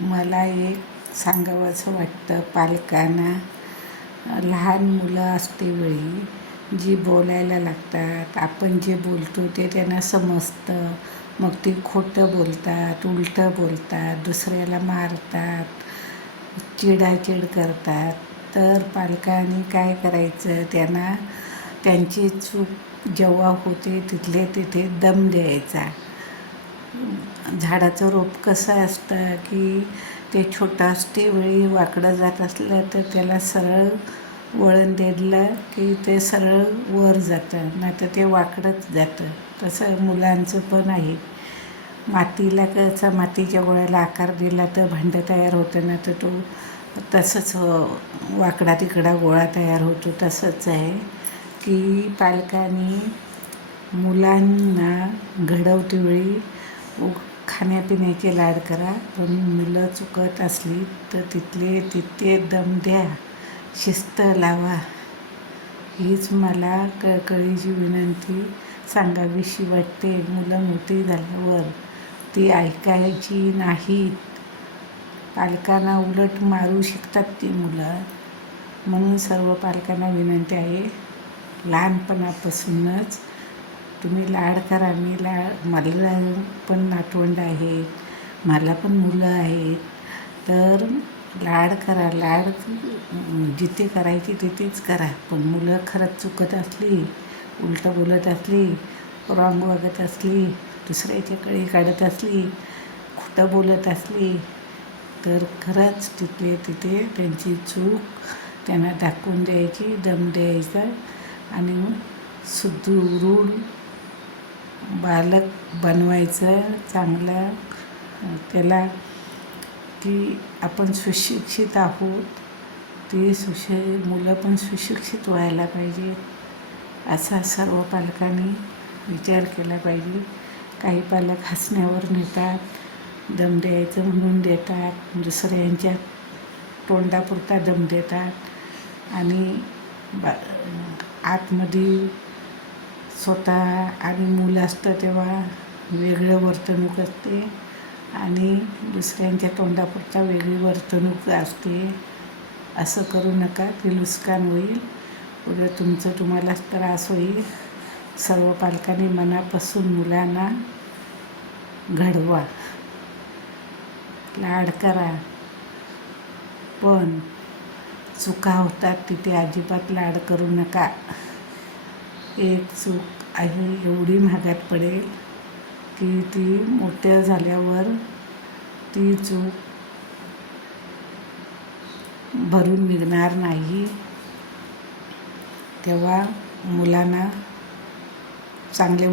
मला एक सांगावंसं वाटतं पालकांना. लहान मुलं असतेवेळी जी बोलायला लागतात, आपण जे बोलतो ते त्यांना समजतं, मग ते खोटं बोलतात, उलटं बोलतात, दुसऱ्याला मारतात, चिडाचिड करतात. तर पालकांनी काय करायचं, त्यांना त्यांची चूक जेव्हा होते तिथले तिथे दम द्यायचा. झाडाचं रोप कसं असतं की ते छोटं असतेवेळी वाकडं जात असलं तर त्याला सरळ वळण दिलं की ते सरळ वर जातं, नाहीतर ते वाकडंच जातं. तसं मुलांचं पण आहे. मातीला कसं मातीच्या गोळ्याला आकार दिला तर भांडं तयार होतं, ना तर तो तसंच वाकडा तिकडा गोळा तयार होतो. तसंच आहे की पालकांनी मुलांना घडवतेवेळी खाण्यापिण्याचे लाड करा, पण मुलं चुकत असली तर तिथले तिथे दम द्या, शिस्त लावा. हीच मला कळकळीची विनंती सांगावीशी वाटते. मुलं मोठी झाल्यावर ती ऐकायची नाहीत. पालकांना उलट मारू शकतात ती मुलं. म्हणून सर्व पालकांना विनंती आहे, लहानपणापासूनच तुम्ही लाड करा. मला पण नातवंड आहेत, मला पण मुलं आहेत. तर लाड करा. लाड जिथे करायची तिथेच करा. पण मुलं खरंच चुकत असली, उलटं बोलत असली, रॉंग वागत असली, दुसऱ्याची कळी काढत असली, खोटं बोलत असली, तर खरंच तिथले तिथे त्यांची चूक त्यांना दाखवून द्यायची, दम द्यायचा आणि सुदृढ बालक बनवायचं. चांगलं त्याला की आपण सुशिक्षित आहोत, ती मुलं पण सुशिक्षित व्हायला पाहिजे, असा सर्व पालकांनी विचार केला पाहिजे. काही पालक हसण्यावर नेतात, दम द्यायचं म्हणून देतात, दुसऱ्यांच्या तोंडापुरता दम देतात आणि आतमध्ये स्वतः आणि मुलं असतं तेव्हा वेगळं वर्तणूक असते आणि दुसऱ्यांच्या तोंडापुरता वेगळी वर्तणूक असते. असं करू नका, ते नुकसान होईल, पुढे तुम्हालाच त्रास होईल. सर्व पालकांनी मनापासून मुलांना घडवा, लाड करा. पण चुका होतात तिथे अजिबात लाड करू नका. एक चूक आहे एवढी महागात पडेल की ती मोठ्या झाल्यावर ती चूक भरून निघणार नाही. तेव्हा मुलांना चांगले